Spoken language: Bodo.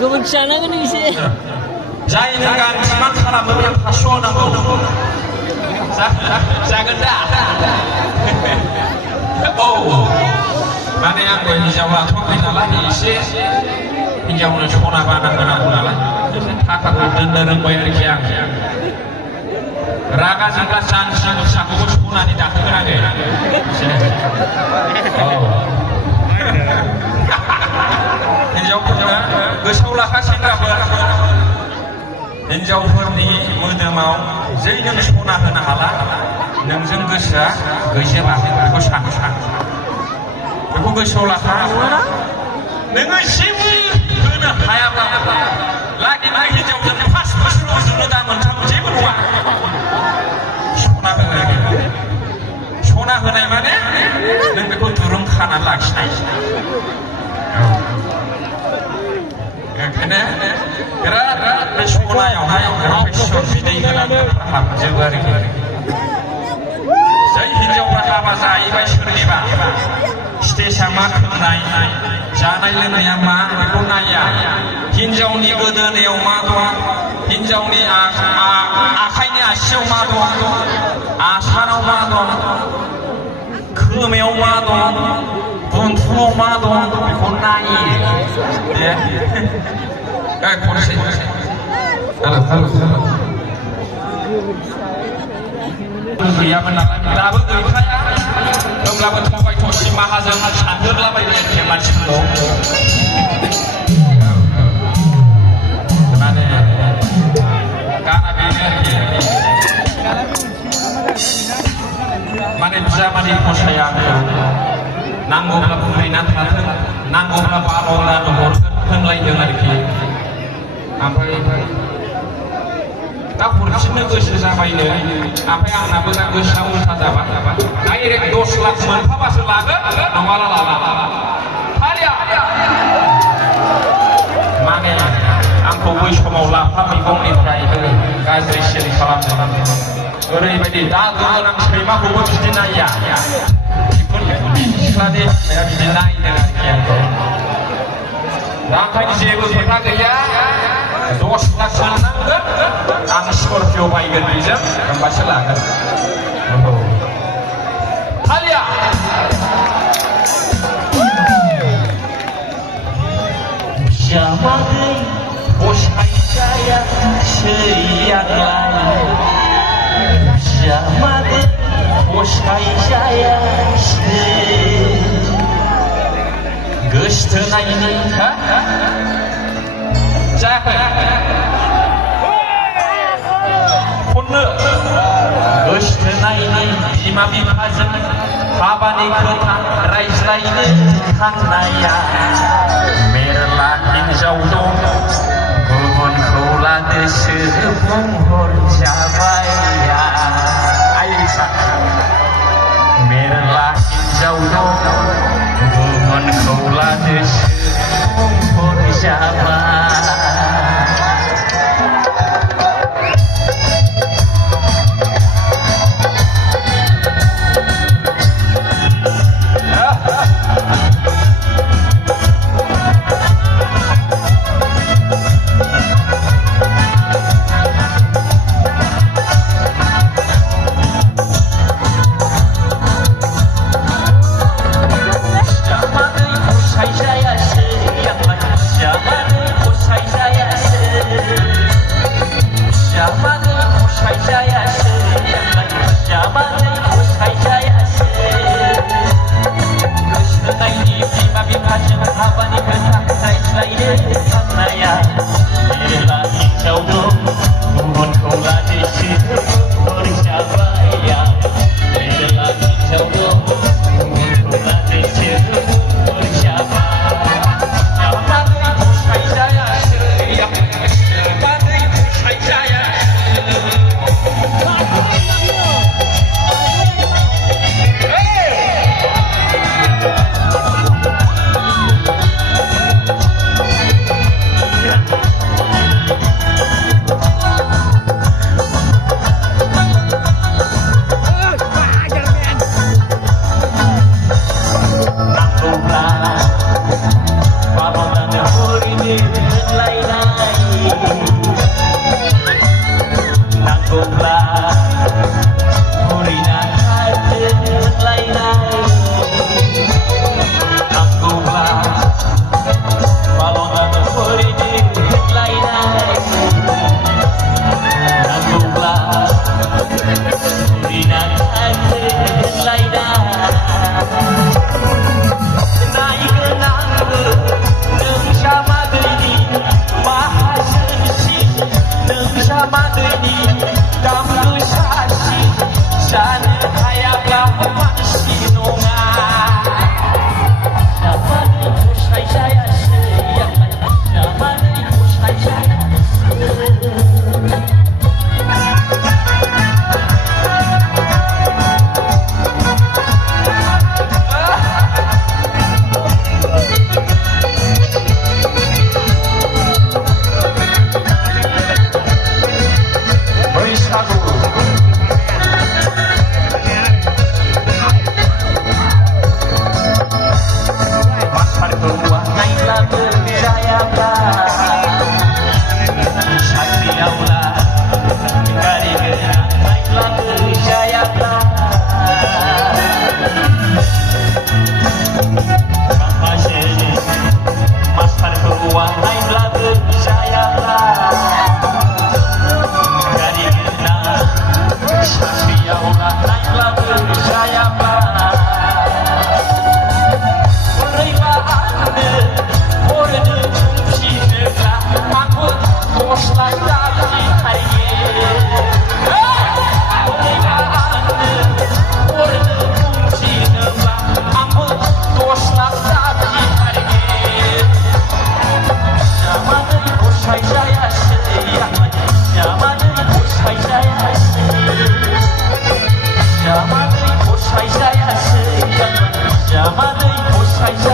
गोबोरखियानो गोनां एसे जायनो गान मान खालामो बेयाव फास्स' नांगौ जागोन दा औ माने आंबो हिनजाव लाथ'वाखै नालाय एसे हिनजावनो सना बानांगौ नांगौ नालाय थाखाखौ दोननो रोंबाय आरोखि आं रागा जोंगा जानसि फिसाखौबो सनानि दाहोगोन आङो हिनजावफोरनो गोसोआव लाखा सेंग्राफोर हिनजावफोरनि मोदोमाव जै नों सना होनो हाला नोंजों गोसोआ गैजोबा बेखौ सान बेखौ गोसोआव लाखा नोङो जेबो होनो हायाब्ला लागिना हिनजावजों फार्स्ट बोसोर उजुनो दा मोनथाम जेबो नङा सना होनाय माने नों बेखौ दुरुं खानानै लाखिनाय ओंखायनो बिराद बे सनायावहाय रपेसर बिदै होनानै हाबजोबो आरोखि जाय हिनजावफ्रा हाबा जाहैबाय सोरनिबा स्टेजआ मा खोनाय जानाय लोंनाया मा बेखौ नाया हिनजावनि गोदोनायाव मा दं हिनजावनि आखाइनि आसियाव मा दं आसानाव मा दं खोमायाव मा दं बुन्थुआव मा दं बेखौ नायो खनसे गैयामोन नालाय दाबो गैखाया होमब्लाबो थगाय थसि माहाजोन सानदेरलाबायो आरोखि मानसिफोरखौ माने गाना बेनो आरोखि माने बिजामादै फसाया आंखौ नांगौब्ला बुंनायनानै थाथों नांगौब्ला बार'नानै हरगोन होनलायदों आरोखि ओमफ्राय दा हरफिननो गोसो जाबायनो ओमफ्राय आंनाबो दा गोसोआ उल्था जाबाय डाइरेक्ट 10 लाख मोनफाबासो लागोन नङाला लाला माने आंखौ बै समाव लाफा मैगंनिफ्राय गाज्रिसिन खालामदों ओरैबायदि दा गोनां सैमाखौबो बिदि नाया सिख्ला देहाया बिदि नायदों आरोखि आंखौ दा ओंखायनो जेबो खोथा गैया 10 लाख मोननांगोन आं स्करपिअ बायगोन बेजों होमबासो लागोन हालिया बिजामादै फसायजायासै आंलाय बिजामादै फसायजायासै गोसथोनायनि जायाखै खननो गोसथोनायनि बिमा बिफाजों हाबानि खोथा रायज्लायनो थांनाया मेरला हिनजाव दं गुबुनखौ लादोसो बुंहरजाबाय मेरला हिनजाव दं गुबुनखौ लादोसो बुंहरजाबाय berjayakan Satriaulah dari genang naiklah berjayakan Bapak Seni Master Keruan naiklah berjayakan dari genang Satriaulah naiklah berjayakan Jamadei bosai